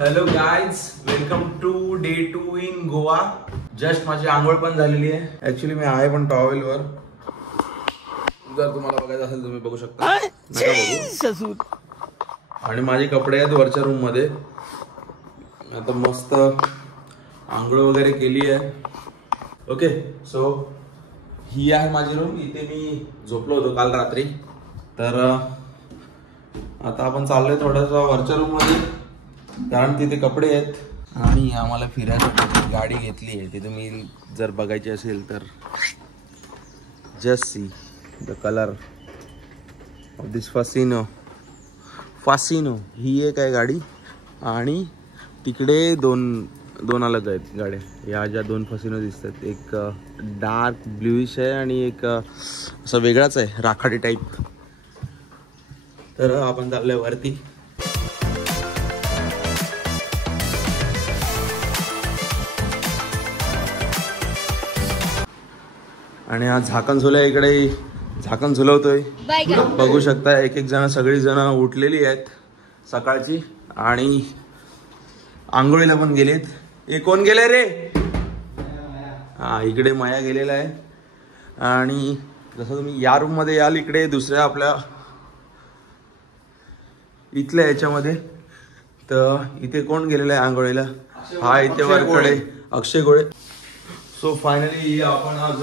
Hello guys, welcome to day 2 in Goa. Just माझी आंघोळ पण झालेली आहे. ऍक्च्युली मी आहे पण टॉवेलवर. जर तुम्हाला बघायचं असेल तुम्ही बघू शकता. नका बघू. आणि माझे कपडे आहेत वरच्या रूम मध्ये. आता मस्त आंघोळ वगैरे केली आहे. ओके, सो ही आहे माझी रूम. इथे मी झोपलो होतो काल रात्री. तर आता आपण चाललोय थोडंसं वरच्या रूम मध्ये, कारण तिथे कपडे आहेत आणि आम्हाला फिरायसाठी गाडी घेतली आहे. ती तुम्ही जर बघायची असेल तर just see the colour of this Fascino ही एक आहे गाडी. आणि तिकडे दोन अलग आहेत गाड्या. या ज्या दोन फासिनो दिसतात, एक डार्क ब्ल्यूइश आहे आणि एक असा वेगळाच आहे, राखाडी टाईप. तर आपण चाललोय वरती. आणि आज झाकण झुला इकडे झाकण झुलवतोय. बघू शकता एक जण, सगळी जण उठलेली आहेत सकाळची आणि आंघोळीला पण गेलेत. हे कोण गेले रे? हा, इकडे माया गेलेला आहे. आणि जसं तुम्ही या रूम मध्ये याल, इकडे दुसऱ्या आपल्या इथल्या याच्यामध्ये, तर इथे कोण गेलेलं आहे आंघोळीला? हा इथे वरकडे अक्षय गोळे. सो फायनली आपण आज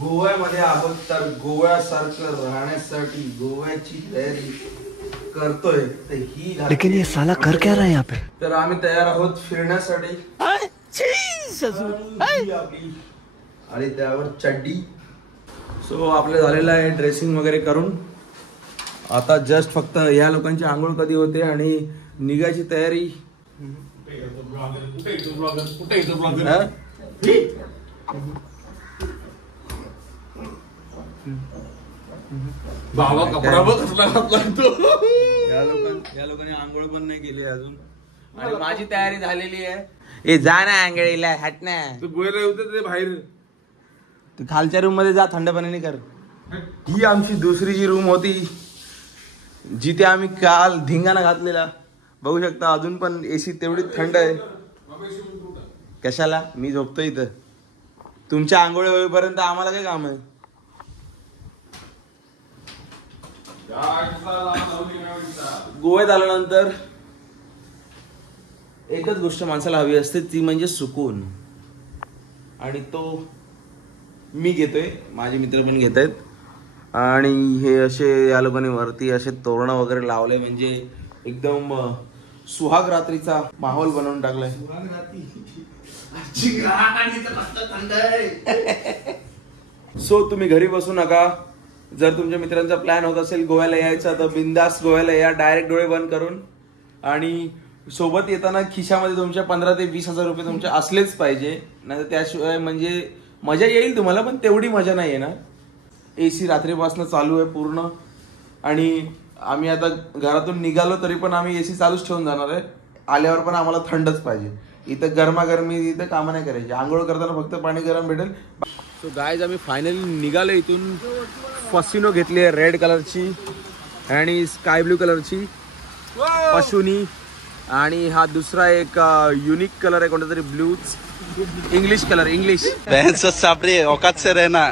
गोव्यामध्ये आहोत. तर गोव्यासारखं राहण्यासाठी गोव्याची तयारी करतोय. तर ही लेकिन ये साला कर क्या रहा है यहाँ पे? तर आम्ही तयार आहोत फिरण्यासाठी. आणि त्यावर चड्डी. सो आपलं झालेलं आहे ड्रेसिंग वगैरे करून. आता जस्ट फक्त ह्या लोकांची आंघोळ कधी होते आणि निघायची तयारी. बाबा कपडा बघ कसला घातला तो. या लोकांनी आंघोळ पण नाही केली अजून. आणि माझी तयारी झालेली आहे. ए जा ना आंघोळीला, हट ना. तू गोयला होते ते बाहेर. तू खालच्या रूम मध्ये जा, थंड पाण्याने कर. ही आमची दुसरी जी रूम होती, जिथे आम्ही काल धिंगाणा घातलेला. बघू शकता अजून पण एसी तेवढी थंड आहे. कशाला? मी झोपतो इथं. तुमच्या आंघोळ होईपर्यंत आम्हाला काय काम आहे? गोव्यात आल्यानंतर एकच गोष्ट माणसाला हवी असते, ती म्हणजे सुकून. आणि तो मी घेतोय, माझे मित्र पण घेत आहेत. आणि हे असे या लोकांनी वरती असे तोरणं वगैरे लावले, म्हणजे एकदम सुहाग रात्रीचा माहोल बनवून टाकलाय. सो तुम्ही घरी बसू नका. जर तुमच्या मित्रांचा प्लॅन होत असेल गोव्याला यायचा, तर बिंदास गोव्याला या, डायरेक्ट डोळे बंद करून. आणि सोबत येताना खिशामध्ये तुमच्या 15 ते 20 हजार रुपये तुमचे असलेच पाहिजे. नाही तर त्याशिवाय म्हणजे मजा येईल तुम्हाला, पण तेवढी मजा नाही येणार. एसी रात्रीपासून चालू आहे पूर्ण. आणि आम्ही आता घरातून निघालो तरी पण आम्ही एसी चालूच ठेवून जाणार आहे. आल्यावर पण आम्हाला थंडच पाहिजे. इथं गरमागरमी इथं कामं नाही करायची. आंघोळ करताना फक्त पाणी गरम भेटेल. सो गाईज, आम्ही फायनली निघालो इथून. फसिनो घेतली आहे रेड कलरची आणि स्काय ब्ल्यू कलरची पशुनी. आणि हा दुसरा एक युनिक कलर आहे, कोणता तरी ब्लूच, इंग्लिश कलर. इंग्लिश औकात से रहना.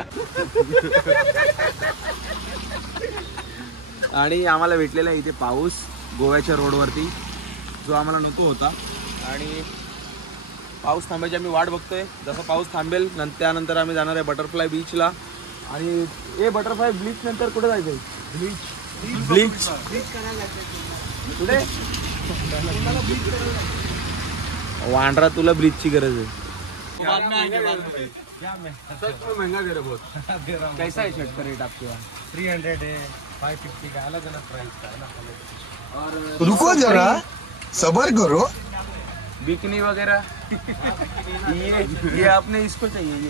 आणि आम्हाला भेटलेला आहे इथे पाऊस गोव्याच्या रोडवरती, जो आम्हाला नको होता. आणि पाऊस थांबायची आम्ही वाट बघतोय. जसं पाऊस थांबेल त्यानंतर आम्ही जाणार आहे बटरफ्लाय बीचला. आणि हे बटरफ्लाय बीच नंतर कुठे जायचंय? ब्लीच कुठे? वांड्रा, तुला ब्लीचची गरज आहे. महंगा दे रहे बहुत. कैसा है शर्ट का रेट आपके यहाँ? 300 है, 550 का, अलग अलग प्राइस का है ना. और रुको जरा, सबर करो. बिकनी वगैरह ये आपने इसको चाहिए? ये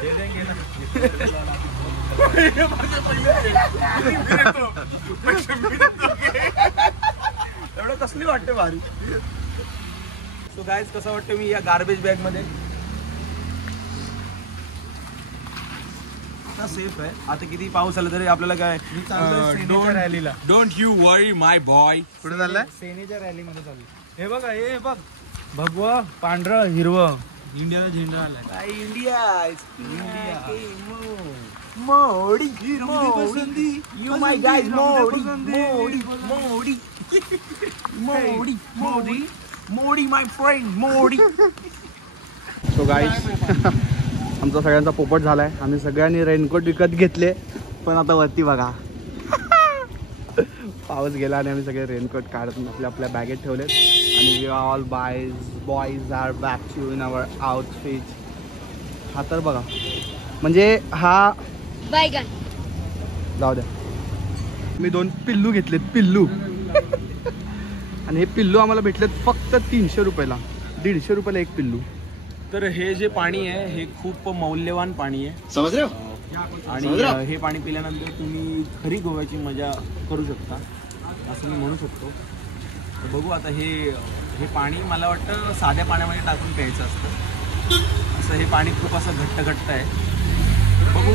दे देंगे ना. एवढं कसली वाटते भारी. सो गाईज, कसं वाटतं मी या गार्बेज बॅग मध्ये? सेफ आहे. आता किती पाऊस आला तरी आपल्याला काय, रॅलीला. Don't you worry my boy. कुठे चाललाय? सेनेच्या रॅली मध्ये चालू. हे बघा हे बघ भगवा पांढरं हिरवं इंडियाचा झेंडा आलाय. India Modi you my guys Modi my friend Modi. So guys आमचा सगळ्यांचा पोपट झालाय. आम्ही सगळ्यांनी रेनकोट विकत घेतले पण आता वरती बघा पाऊस गेला आणि आम्ही सगळे रेनकोट काढत आपल्या बॅगेत ठेवलेत आणि we all boys are back to in our outfit. हा तर बघा म्हणजे हा जाऊ द्या. मी 2 पिल्लू घेतलेत पिल्लू आणि हे पिल्लू आम्हाला भेटलेत फक्त 300 रुपयाला. 150 रुपयाला एक पिल्लू. तर हे जे पाणी आहे हे खूप मौल्यवान पाणी आहे समज रे. आणि हे पाणी पिल्यानंतर तुम्ही खरी गोव्याची मजा करू शकता असं मी म्हणू शकतो. तर बघू आता हे पाणी मला वाटतं साध्या पाण्यामध्ये टाकून प्यायचं असतं. असं हे पाणी खूप असं घट्ट आहे. बघू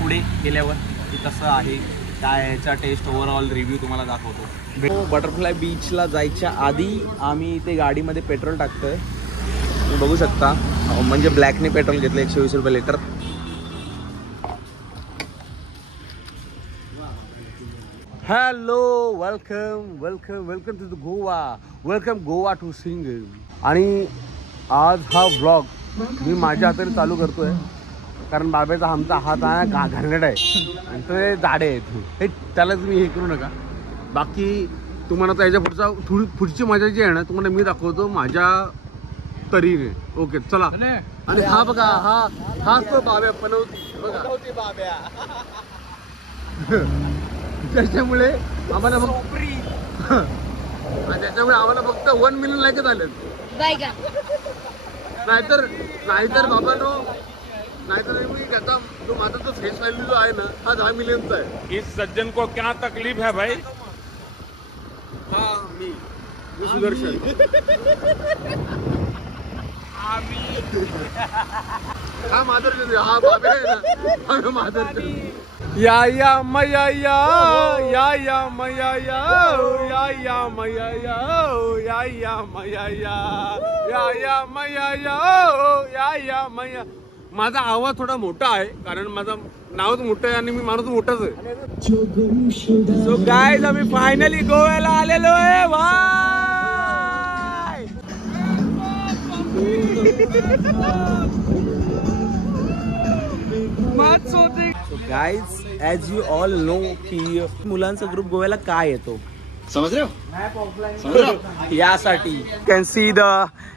पुढे गेल्यावर की कसं आहे काय ह्याचा टेस्ट ओव्हरऑल रिव्ह्यू तुम्हाला दाखवतो. बटरफ्लाय बीचला जायच्या आधी आम्ही इथे गाडीमध्ये पेट्रोल टाकतोय. तुम्ही बघू शकता म्हणजे ब्लॅकने पेट्रोल घेतलं 120 रुपये litre. Hello welcome to the Goa. Welcome Goa to single. आणि आज हा व्लॉग मी माझ्या हाताने चालू करतोय कारण बाबेचा आमचा हात हा घाणेरडा आहे आणि ते जाडे आहेत. हे त्याला तुम्ही हे करू नका. बाकी तुम्हाला तर याच्या पुढची मजा जी आहे ना तुम्हाला मी दाखवतो माझ्या तरीने. ओके चला. आणि हा बघा हा तो बाब्या पनवती बाब्या. त्याच्यामुळे आम्हाला फक्त 1 मिलियन लाईक आले. नाहीतर बाबांनो नाहीतर मी आता जो माझा जो फेस व्हॅल्यू जो आहे ना हा 10 मिलियनचा आहे. इस सज्जन को क्या तकलीफ है भाई? हा मी सुदर्शन. हा माधर हा बाबे आहे ना हा माधर. या मैया या मैया या मैया या मैया. माझा आवाज थोडा मोठा आहे कारण माझं नावच मोठं आहे आणि मी माणूस मोठाच आहे. सो गाईज आम्ही फायनली गोव्याला आलेलो आहे भाई. So guys, as you all know की मुलांचा ग्रुप गोव्याला काय येतो समज रे यासाठी. You can see the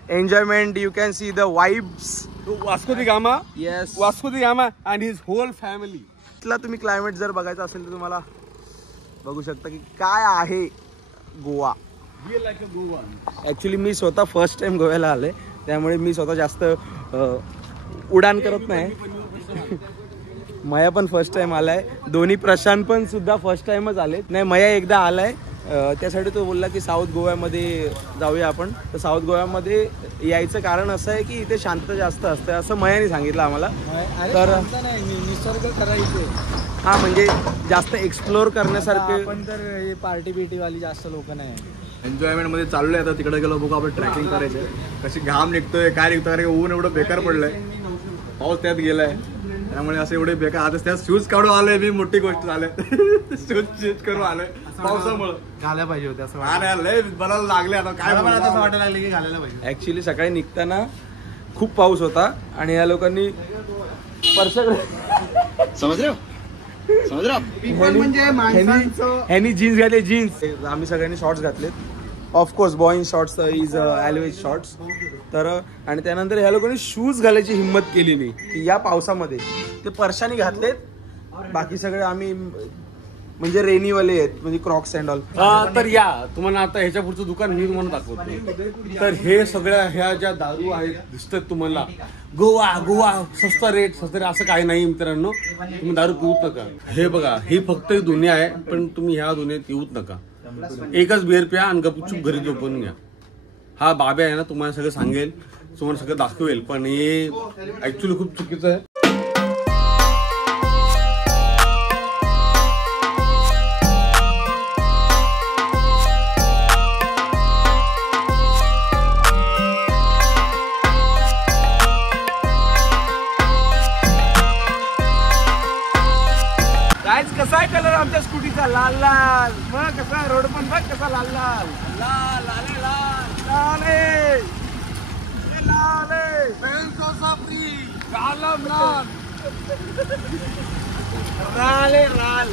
enjoyment, you can see the vibes. Vasco da Gama. Yes, Vasco da Gama and his whole family. इथला तुम्ही क्लायमेट जर बघायचं असेल तर तुम्हाला बघू शकता की काय आहे गोवा. ऍक्च्युली मी स्वतः फर्स्ट टाइम गोव्याला आले त्यामुळे मी स्वतः जास्त उडान करत नाही. मया पण फर्स्ट टाइम आलाय. दोन्ही प्रशांत पण सुद्धा फर्स्ट टाइमच आले. नाही मया एकदा आलाय त्यासाठी तो बोलला की साऊथ गोव्यामध्ये जाऊया आपण. तर साऊथ गोव्यामध्ये यायचं कारण असं आहे की इथे शांतता जास्त असते असं मयाने सांगितलं आम्हाला. तर निसर्ग करायचे हा म्हणजे जास्त एक्सप्लोर करण्यासारखे. पण तर पार्टी बिटी वाली जास्त लोक नाही. एन्जॉयमेंट मध्ये चाललोय आता. तिकडे गेलो बघू आपण ट्रॅकिंग करायचंय. कशी घाम निघतोय काय निघतोय कारण ऊन एवढं बेकार पडलंय. पाऊस त्यात गेलाय त्यामुळे असं एवढे बेकार. आता त्यात शूज काढून आलोय मी. मोठी गोष्ट झालंय. शूज चेंज करून आलोय पावसामुळे. घालायला पाहिजे होते असं लय मला लागले आता काय असं वाटायला लागले की घालायला पाहिजे. ऍक्च्युली सकाळी निघताना खूप पाऊस होता आणि या लोकांनी समज ह्यांनी जीन्स घातले. जीन्स आम्ही सगळ्यांनी शॉर्ट्स घातलेत. Of course boys shorts is always shorts. तर आणि त्यानंतर ह्या लोकांनी शूज घालायची हिंमत केली नाही की या पावसामध्ये. ते परशानी घातलेत. बाकी सगळे आम्ही म्हणजे रेनीवाले आहेत म्हणजे क्रॉक्स अँड ऑल. तर या तुम्हाला आता ह्याच्या पुढचं दुकान मी तुम्हाला दाखवतो. तर हे सगळ्या ह्या ज्या दारू आहेत दिसतात तुम्हाला गोवा सस्ता रेट असं काही नाही मित्रांनो. तुम्ही दारू पिऊत नका. हे बघा ही फक्त दुनिया आहे पण तुम्ही ह्या दुनियेत पिऊत नका. एकच बिअर प्या आणि गपचूप घरी झोपून घ्या. हा बाब्या आहे ना तुम्हाला सगळं सांगेल तुम्हाला सगळं दाखवेल पण हे ऍक्च्युली खूप चुकीचं आहे. आमच्या स्कूटीचा लाल लाल. मग कसा रोड पण बघ कसा लाल लाल लाल लाले लाल लाले लाले रालम राल राले राल.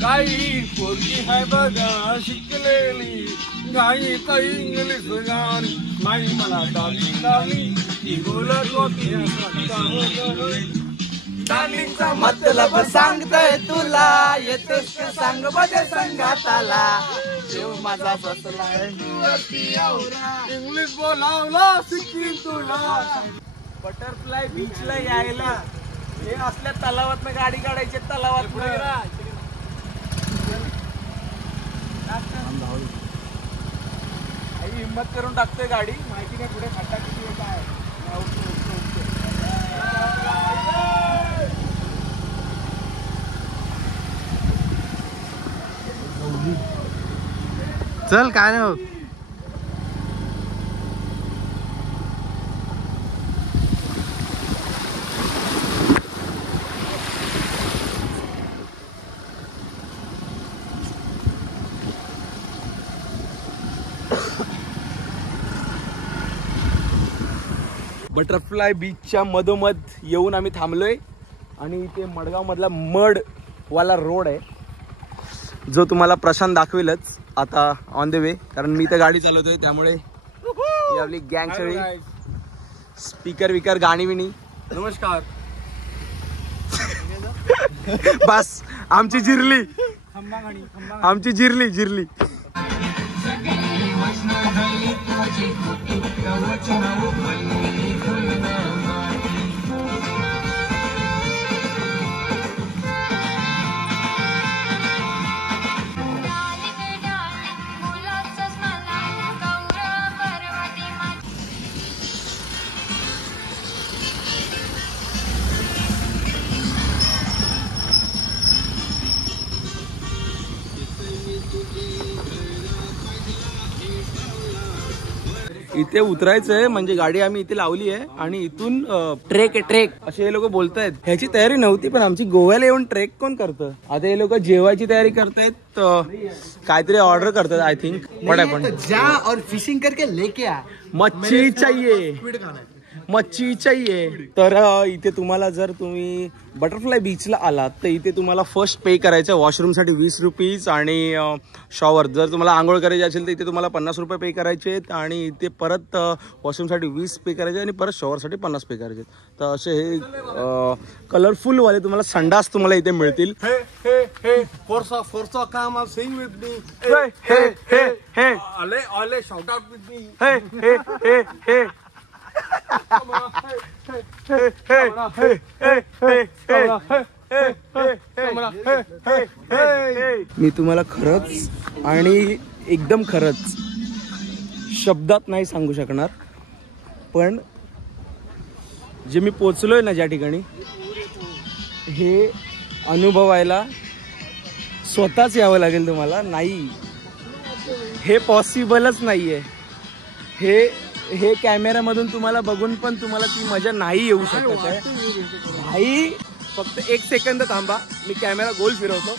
काही पोरगी आहे बघा शिकलेली, काही तर इंग्लिश गाणी नाही मला दादी ती बोलत होती. डार्लिंगचा मतलब सांगतोय तुला, येतेस का सांग बजे संघाताला. देव माझा बसला इंग्लिश बोलावला शिकवीन तुला. बटरफ्लाय बीचला यायला हे असल्या तलावात गाडी काढायची, तलावात हिम्मत करून टाकतोय गाडी. माहिती नाही पुढे खड्डा किती काय. चल काय नाही होत. बटरफ्लाय बीचच्या मधोमध येऊन आम्ही थांबलोय आणि इथे मडगाव मधला मडवाला रोड आहे, जो तुम्हाला प्रशांत दाखवेलच आता ऑन द वे. कारण मी तर गाडी चालवतोय त्यामुळे ही आपली गँग सगळी स्पीकर विकर गाणी बिणी. नमस्कार. बस आमची जिरली, आमची जिरली जिरली. इथे उतरायचंय म्हणजे गाडी आम्ही इथे लावली आहे आणि इथून ट्रेक आहे ट्रेक असे हे लोक बोलतायत. ह्याची तयारी नव्हती पण आमची गोव्याला येऊन ट्रेक कोण करतं. आता हे लोक जेवायची तयारी करतायत, काहीतरी ऑर्डर करतात आय थिंक. व्हाट हॅपन जा और फिशिंग करके लेके आ. मच्छी चाहिए, मच्छी चाहिए. तर इथे तुम्हाला जर तुम्ही बटरफ्लाय बीचला आलात तर इथे तुम्हाला फर्स्ट पे करायचं वॉशरूमसाठी 20 रुपीज आणि शॉवर. जर तुम्हाला आंघोळ करायची असेल तर इथे तुम्हाला 50 रुपये पे करायचे आणि इथे परत वॉशरूमसाठी 20 पे करायचे आणि परत शॉवरसाठी 50 पे करायचे. तर असे हे कलरफुल वाले तुम्हाला संडास तुम्हाला इथे मिळतील. फोर्सा काम सिंग विथ मी. हे आले शाउट आउट विथ मी. हे मी तुम्हाला खरंच आणि एकदम खरंच शब्दात नाही सांगू शकणार, पण जे मी पोचलोय ना ज्या ठिकाणी हे अनुभवायला स्वतःच यावं लागेल तुम्हाला. नाही हे पॉसिबलच नाहीये. हे कॅमेऱ्यामधून तुम्हाला बघून पण तुम्हाला ती मजा नाही येऊ शकत आहे. भाई फक्त 1 सेकंद थांबा, मी कॅमेरा गोल फिरवतो.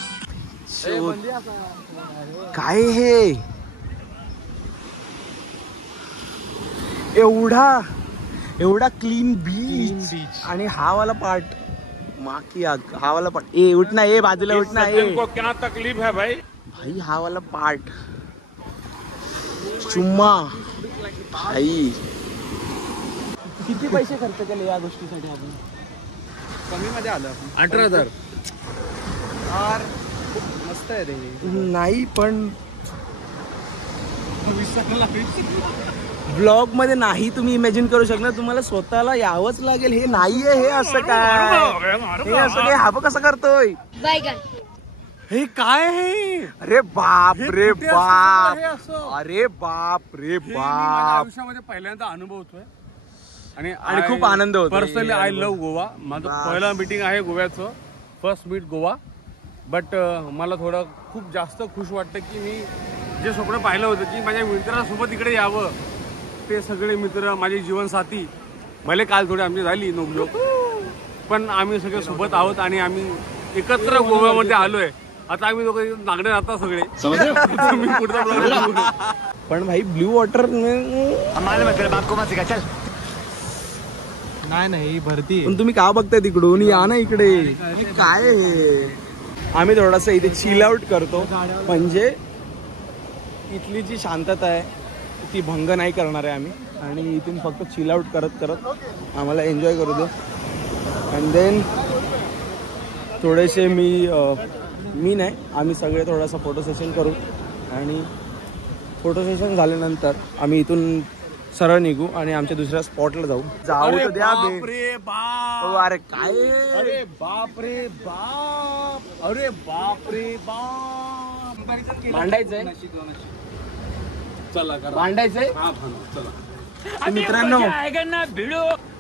काय हे एवढा क्लीन बीच आणि हा वाला पार्ट माकी हा वाला पार्ट. ए उठना, ए बाजूला उठना. को क्या तकलीफ है भाई? भाई हा वाला पार्ट चुम्मा आई. किती पैसे खर्च केले या गोष्टीसाठी आपण? कमी मध्ये आलं 18,000. यार मस्त आहे रे. नाही पण ब्लॉग मध्ये नाही तुम्ही इमॅजिन करू शकणार, तुम्हाला स्वतःला यावंच लागेल. हे नाहीये, हे असं काय, हे असं काय, हा बघ कसं करतोय. हे काय आहे? अरे बाप रे कुठे असं बाप, हे असं? अरे बाप रे हे मी माझ्या बाप. आयुष्यामध्ये पहिल्यांदा अनुभवतोय आणि खूप आनंद होतोय. Personally I love Goa. माझं पहिलं मीटिंग आहे गोव्याचं, फर्स्ट मीट गोवा. बट मला थोडं खूप जास्त खुश वाटतं की मी जे स्वप्न पाहिलं होतं की माझ्या मित्रांसोबत इकडे यावं, ते सगळे मित्र माझे जीवनसाथी, भले काल थोडी आमची झाली नोकझोक, पण आम्ही सगळे सोबत आहोत आणि आम्ही एकत्र गोव्यामध्ये आलोय. आता आम्ही लोक नागडे राहतात सगळे. मी पुढचा ब्लॉग. पण भाई ब्ल्यू वॉटर नाही भरती पण तुम्ही का बघताय तिकडून? या ना इकडे. हे काय हे? आम्ही थोडासा इथे चिल आउट करतो, म्हणजे इथली जी शांतता आहे ती भंग नाही करणार आहे आम्ही, आणि इथून फक्त चिल आउट करत करत आम्हाला एन्जॉय करू दे. अँड देन थोडेसे मी नाही, आम्ही सगळे थोडासा फोटो सेशन करू, आणि फोटो सेशन झाल्यानंतर आम्ही इथून सरळ निघू आणि आमच्या दुसऱ्या स्पॉटला जाऊ तर द्या बे. रे बाप, ओ, अरे काय, अरे बाप रे बाप, अरे बाप रे बाप. भांडायचंय, चला करा. भांडायचंय. हा भांडू, चला. तर मित्रांनो,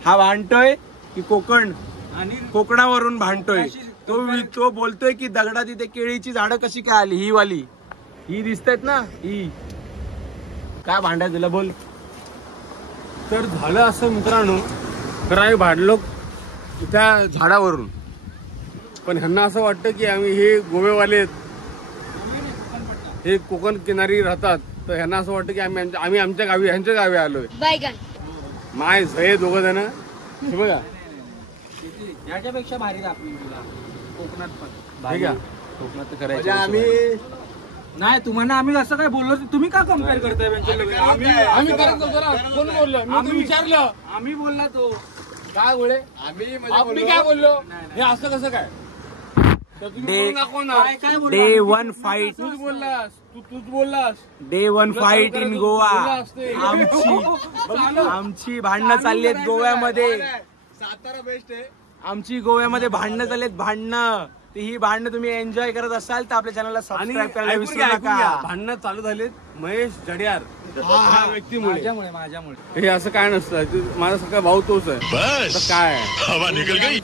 हा भांडतोय की कोकणावरून भांडतोय? तो बोलतोय की दगडात इथे केळीची झाडं कशी काय आली? ही वाली, ही दिसतायत ना, ही. काय भांडायचं तुला, बोल. तर झालं असं मित्रांनो, तर आम्ही भांडलो त्या झाडावरून, पण ह्यांना असं वाटतं की आम्ही हे गोवेवाले आहेत, हे कोकण किनारी राहतात, तर ह्यांना असं वाटतं की आम्ही आमच्या गावी, ह्यांच्या गावी आलोय. माय झय दोघं जण. हे बघा, याच्यापेक्षा भारी दाखवी तुला कोकणात पण. ठीक आहे. कोकणात तर करायचं. म्हणजे आम्ही नाही तुम्हाला आम्ही असं काय बोललो, तुम्ही का कम्पेअर करताय? आम्ही करत नव्हतो ना. कोण बोललो? मी विचारलं. आम्ही बोलला तो काय बोले? आम्ही काय बोललो? हे असं कसं काय? तर तुम्ही बोलू नको ना. डे 1 फाईट, तूच बोललास, तूच बोललास. Day 1 fight in Goa. बोलला आमची भांडणं चालली आहेत गोव्यामध्ये. सातारा बेस्ट आहे. आमची गोव्यामध्ये भांडणं चालली आहेत, भांडणं. ही भांडणं तुम्ही एन्जॉय करत असाल तर आपल्या चॅनलला सबस्क्राईब करायला विसरू नका. भांडणं चालू झालेत महेश जडियार हा व्यक्तीमुळे. माझ्यामुळे हे असं काय नसतं. माझा सगळा भाऊ तोच आहे. आता काय हवा निकल गई.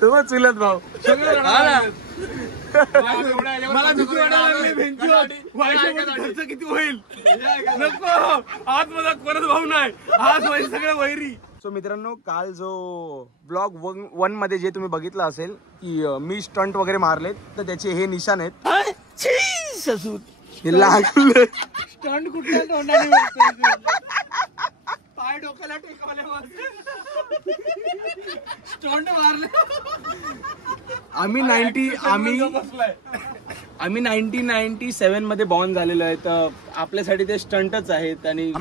तो चुलत भाऊ. मला भीती वाटायला लागली. खर्च किती होईल? नको, आज माझा कोणच भाऊ नाही, आज माझे सगळे वैरी. सो मित्रांनो, काल जो ब्लॉग 1 मध्ये जे तुम्ही बघितलं असेल की मी स्टंट वगैरे मारलेत, तर त्याचे हे निशाण आहेत. हे लागलं. स्टंट कुठल्या तोंडाने पाय डोक्याला टेकवल्यावर स्टंट मारले. आम्ही 1997 मध्ये बॉर्न झालेलो आहे, तर आपल्यासाठी ते स्टंटच आहेत. आणि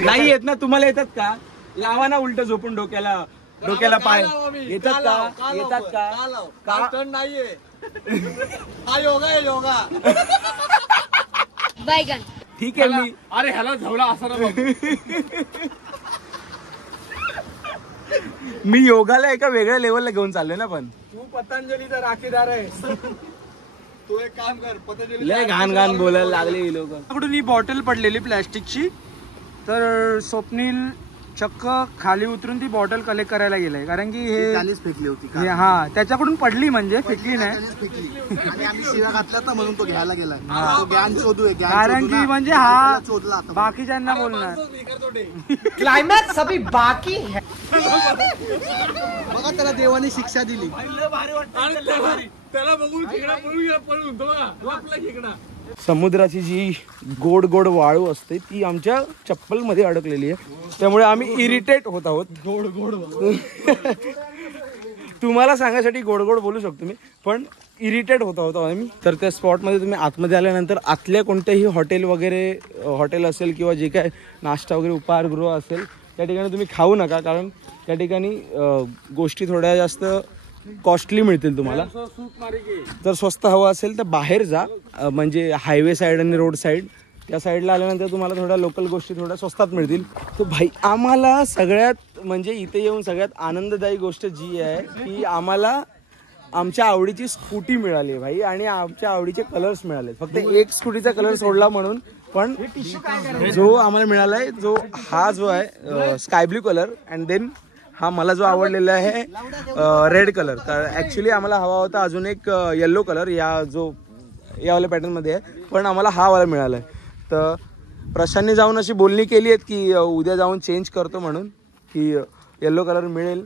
नाही येत ना, तुम्हाला येतात का? लावा ना उलट झोपून डोक्याला पाय. येतात का? स्टंट नाहीये, हा योगा आहे, योगा. ठीक आहे. मी अरे ह्याला झवला असा ना बाबू. मी योगाला एका वेगळ्या लेवलला घेऊन चाललोय ना. पण तू पतंजलीचा राखीदार आहे. तू एक काम कर, पतंजली लय घाण बोलायला लागले लोक. ही बॉटल पडलेली प्लॅस्टिकची, तर स्वप्नील चक्क खाली उतरून ती बॉटल कलेक्ट करायला गेलाय, कारण की हे फेकली होती हा त्याच्याकडून पडली, म्हणजे फेकली नाही. आणि आम्ही शिव्या घातल्या तर म्हणून तो घ्यायला गेला. तो ज्ञान शोधूय, कारण की म्हणजे हा बाकीच्यांना बोलणार. क्लाइमॅक्स अभी बाकी है. बघा त्याला देवाने शिक्षा दिली. त्याला बघून पळून खेकडा. समुद्राची जी गोड वाळू असते ती आमच्या चप्पल मध्ये अडकलेली आहे, त्यामुळे आम्ही इरिटेट होत आहोत. गोड तुम्हाला सांगण्यासाठी गोड बोलू शकतो मी, पण इरिटेट होतो आम्ही. तर त्या स्पॉटमध्ये तुम्ही आतमध्ये आल्यानंतर आतल्या कोणत्याही हॉटेल वगैरे हॉटेल असेल किंवा जे काय नाश्ता वगैरे उपाहारगृह असेल त्या ठिकाणी तुम्ही खाऊ नका, कारण त्या ठिकाणी गोष्टी थोड्या जास्त कॉस्टली मिळतील तुम्हाला. जर स्वस्त हवं असेल तर बाहेर जा, म्हणजे हायवे साईड आणि रोड साईड त्या साईडला आल्यानंतर तुम्हाला थोड्या लोकल गोष्टी थोड्या स्वस्तात मिळतील. तर भाई आम्हाला सगळ्यात म्हणजे इथे येऊन सगळ्यात आनंददायी गोष्ट जी आहे की आम्हाला आमच्या आवडीची स्कूटी मिळाली भाई, आणि आमच्या आवडीचे कलर्स मिळाले. फक्त एक स्कूटीचा कलर सोडला म्हणून, पण जो आम्हाला मिळालाय जो हा जो आहे sky blue colour, and then हा मला जो आवडलेला आहे रेड कलर. तर ॲक्च्युली आम्हाला हवा होता अजून एक येल्लो कलर यावाल्या पॅटर्नमध्ये आहे, पण आम्हाला हा वाला मिळाला आहे. तर प्रशांतने जाऊन अशी बोलणी केली आहेत की उद्या जाऊन चेंज करतो म्हणून, की येल्लो कलर मिळेल.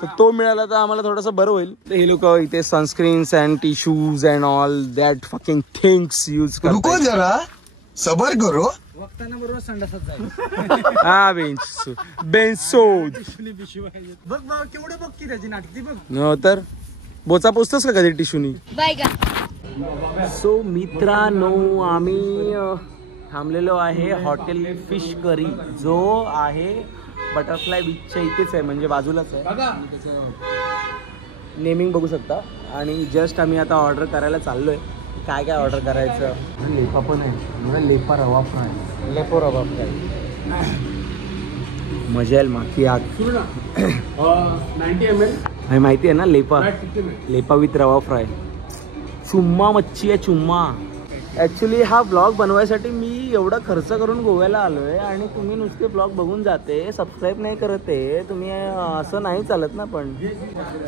तर तो मिळाला तर आम्हाला थोडंसं बरं होईल. तर हे लोक इथे sunscreens and tissues and all that fucking things use करतात. जरा सबर करो. वक्ताना बरोबर संडासात जाईल. हा बेन्सोद बघ केवढं बघ की त्याची नाटकी बघ. न तर बोचा पोचतोस का कधी टिश्यूनी. सो मित्रांनो आम्ही थांबलेलो आहे हॉटेल फिश करी, जो आहे बटरफ्लाय बीचच्या इथेच आहे, म्हणजे बाजूलाच आहे. नेमिंग बघू शकता. आणि जस्ट आम्ही आता ऑर्डर करायला चाललोय. काय काय ऑर्डर करायचं. लेपा पण आहे, लेपा रवा फ्राय, लेपो रवा फ्राय, मजा येईल. माकी आग 90 ml माहिती आहे ना. लेपा विथ रवा फ्राय. चुम्मा मच्छी आहे, चुम्मा. ॲक्च्युली हा ब्लॉग बनवायसाठी मी एवढा खर्च करून गोव्याला आलो आहे, आणि तुम्ही नुसते ब्लॉग बघून जाते, सबस्क्राईब नाही करत आहे तुम्ही. असं नाही चालत ना. पण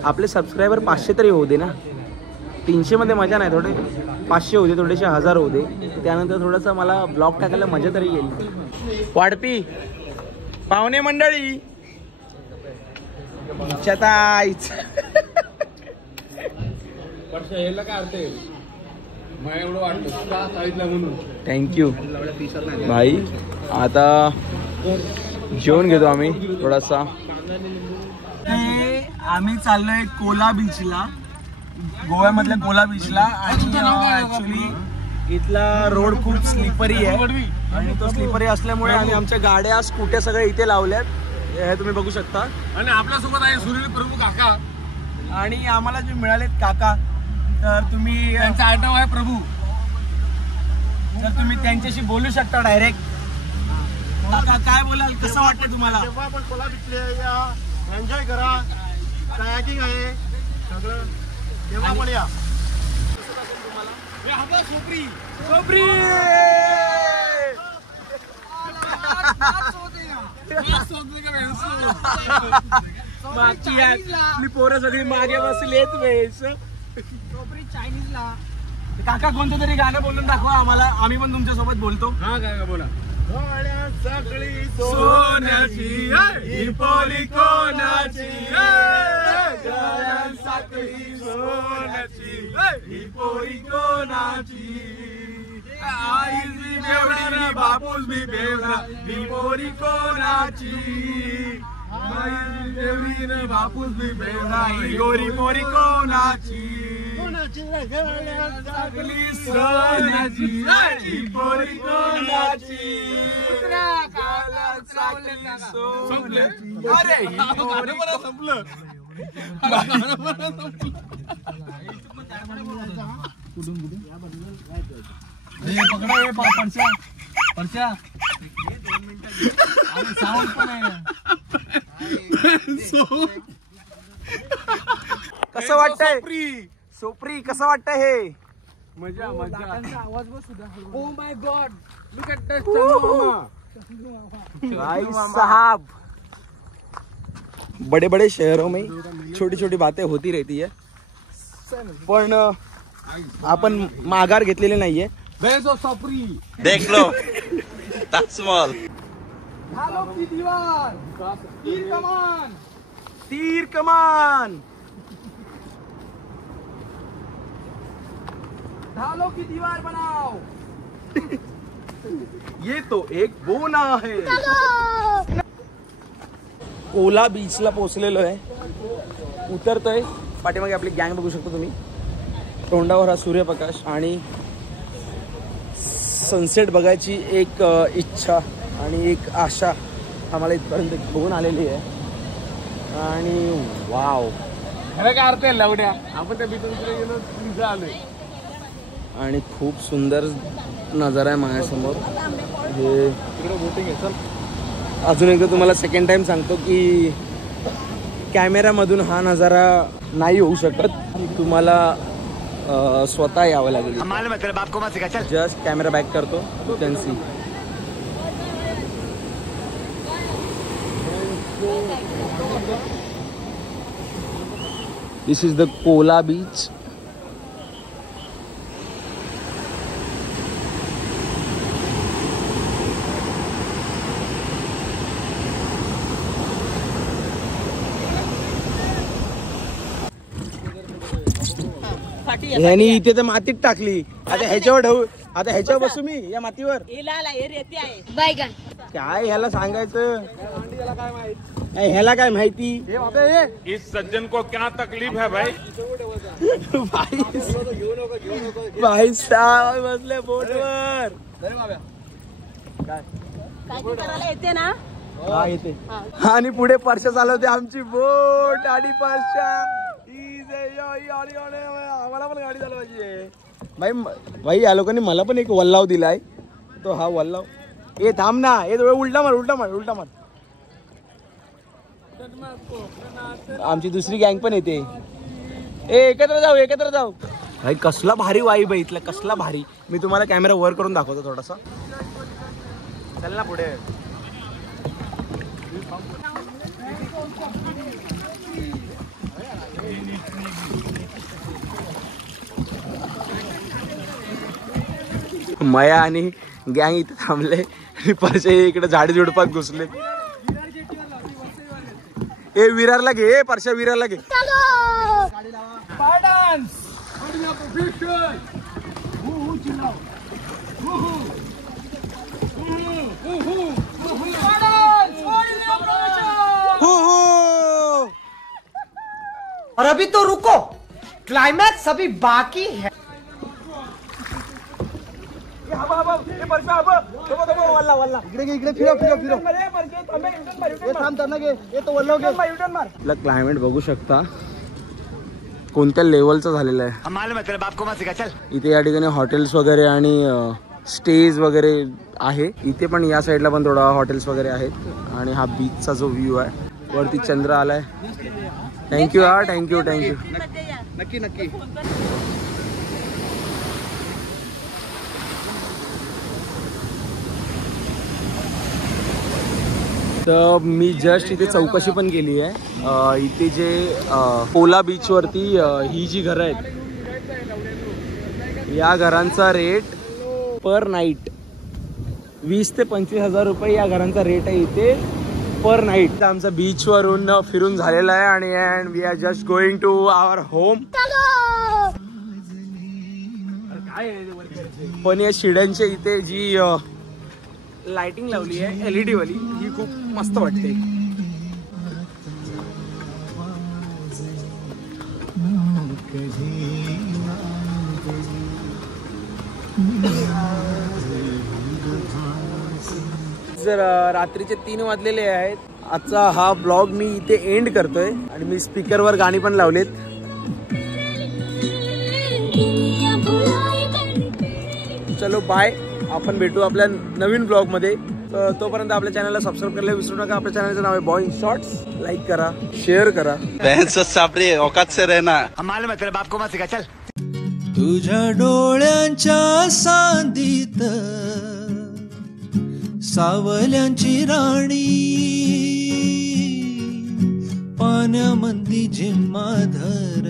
आपले सबस्क्रायबर 500 तरी होऊ दे ना. 300 मध्ये मजा नाही, थोडे 500 होऊ दे, थोडेसे 1000 होऊ दे. त्यानंतर थोडंसं मला ब्लॉग टाकायला मजा तरी येईल. वाढपी पाहुणे मंडळी थँक्यू भाई. आता जेवण घेतो आम्ही थोडासा. आम्ही चाललोय कोला बीचला, गोव्यामधल्या कोला बीचला. आणि ऍक्च्युली इथला रोड खूप स्लिपरी आहे, आणि तो स्लिपरी असल्यामुळे आम्ही आमच्या गाड्या स्कूट्या सगळ्या इथे लावल्यात. हे तुम्ही बघू शकता. आणि आपल्यासोबत आहे सुनील प्रभू काका, आणि आम्हाला जे मिळालेत काका, तर तुम्ही त्यांचं आडनाव आहे प्रभू. तर तुम्ही त्यांच्याशी बोलू शकता डायरेक्ट. काका काय बोलाल, कसं वाटतं तुम्हाला. तेव्हा आपण कोला बीचला या, एन्जॉय करा. कायाकिंग आहे सगळं, तेव्हा पण या. आपली पोरं सगळी मागे बसलेत वेळेस. चायनीजला काका कोणतं तरी गाणं बोलून दाखवा आम्हाला, आम्ही पण तुमच्या सोबत बोलतो. हा काय बोला. सगळी सोन्याची ही पोरी कोणाची, साखळी सोन्याची ही पोरी कोणाची. आई बेवडा बापूस बी बेवडा ही पोरी कोणाची. आई देवरी बापूस बी बेवडा ही गोरी पोरी कोणाची. साखळी सोन्याची ही पोरी कोणाची. अरे संपलं. कसं वाटतंय सोप्री, कसं वाटतंय हे. मजा मजा. आवाज बस सुद्धा. Oh my God, look at that. भाई साहब, बड़े बड़े शहरों में छोटी छोटी बातें होती रहती है, पण आपण माघार घेतलेले नाहीये. देख लो ताजमहल. ढालो की दीवार, तीर कमान, तीर कमान. ढालो की दीवार बनाओ. ये तो एक बोना है. कोला बीचला पोहोचलेलो आहे, उतरतोय. पाठीमागे आपली गँग बघू शकता तुम्ही. तोंडावर हा सूर्यप्रकाश आणि सनसेट बघायची एक इच्छा आणि एक आशा आम्हाला इथपर्यंत घेऊन आलेली आहे. आणि वाव, खरं काय अर्थ आहे लावड्या, आपण त्या बीच गेलो तुझं आलोय. आणि खूप सुंदर नजारा आहे माझ्यासमोर. हे तिकडे बोटिंग आहे. चल अजून एकदा तुम्हाला सेकंड टाइम सांगतो की कॅमेऱ्यामधून हा नजारा नाही होऊ शकत, तुम्हाला स्वतः यावं लागेल. जस्ट कॅमेरा बॅक करतो, you can C. This is the Cola beach. ह्यानी इथे तर मातीत टाकली. आता ह्याच्यावर ढवू, आता ह्याच्यावर बसू मी या मातीवर. काय ह्याला सांगायचं, ह्याला काय माहिती. इस सज्जन को क्या तकलीफ है भाई. भाई साहेब बसले बोटवर. येते ना. हा येते. आणि पुढे परशा चालवते आमची बोट. आणि परशा आम्हाला पण गाडी चालवायची आहे. भाई या लोकांनी मला पण एक वल्लाव दिलाय. तो हा वल्लाव. ए थांब ना, हे उलटा मार, उलटा मार, उलटा मार. आमची दुसरी गँग पण येते. ए एकत्र जाऊ, एकत्र जाऊ. भाई कसला भारी वाईब आहे इथला, कसला भारी. मी तुम्हाला कॅमेरा वर करून दाखवतो थोडासा. चल ना पुढे. मया आणि गँग इथे थांबले. परशे इकडे झाडी झुडपात घुसले. ए विरारला घे, परशा विरारला घे. और अभी तो रुको, क्लाइमैक्स अभी बाकी है. क्लायमेट बघू शकता कोणत्या लेवलचं झालेलं आहे. इथे या ठिकाणी हॉटेल्स वगैरे आणि स्टेज वगैरे आहे. इथे पण या साईडला पण थोडा हॉटेल्स वगैरे आहेत. आणि हा बीचचा जो व्ह्यू आहे, वरती चंद्र आलाय. थँक्यू हा, थँक्यू थँक्यू. नक्की नक्की. तर मी जस्ट इथे चौकशी पण केली आहे. इथे जे कोला बीचवरती ही जी घरं आहेत, या घरांचा रेट पर नाईट 20 ते 25 हजार रुपये या घरांचा रेट आहे इथे पर नाईट. आमचा बीचवरून फिरून झालेला आहे आणि and we are just going to our home. पण या शिड्यांच्या इथे जी लाइटिंग लावली आहे LED वाली, ही खूप मस्त वाटते. जर रात्रीचे 3 वाजलेले आहेत. आजचा हा ब्लॉग मी इथे एंड करतोय आणि मी स्पीकरवर गाणी पण लावलेत. चलो बाय. आपण भेटू आपल्या नवीन ब्लॉग मध्ये. तोपर्यंत आपल्या चॅनलला सबस्क्राईब करायला विसरू नका. आपल्या चॅनलचं नाव आहे बॉईंग शॉर्ट्स. लाईक करा, शेअर करा. औकात से रहना. चल. तुझ्या डोळ्यांच्या सांदीत सावल्यांची राणी, पाण्यामंदी जिम्माधर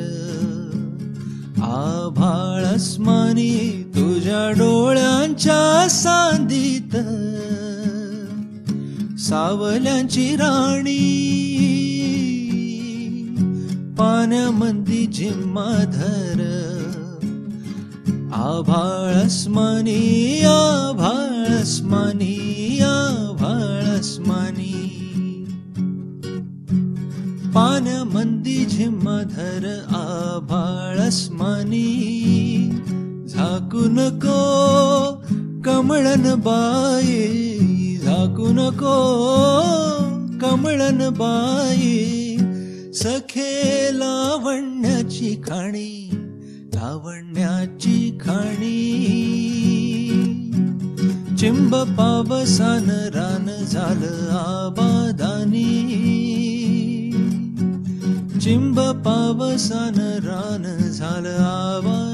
आभाळ अस्मानी. तुझ्या डोळ्यांच्या सांदीत सावल्यांची राणी, पाण्यामंदी जिम्माधर आभाळ अस्मानी, आभाळ अस्मानी, आभाळ अस्मानी. पाण्यामंदी झिम्मा धर आभाळस्मानी झाकू नको कमळन बाये झाकू नको कमळन बाये सखे लावण्याची खाणी लावण्याची खाणी चिंब पावसान रान झालं आबादानी चिंब पावसान रान झालं आबादानी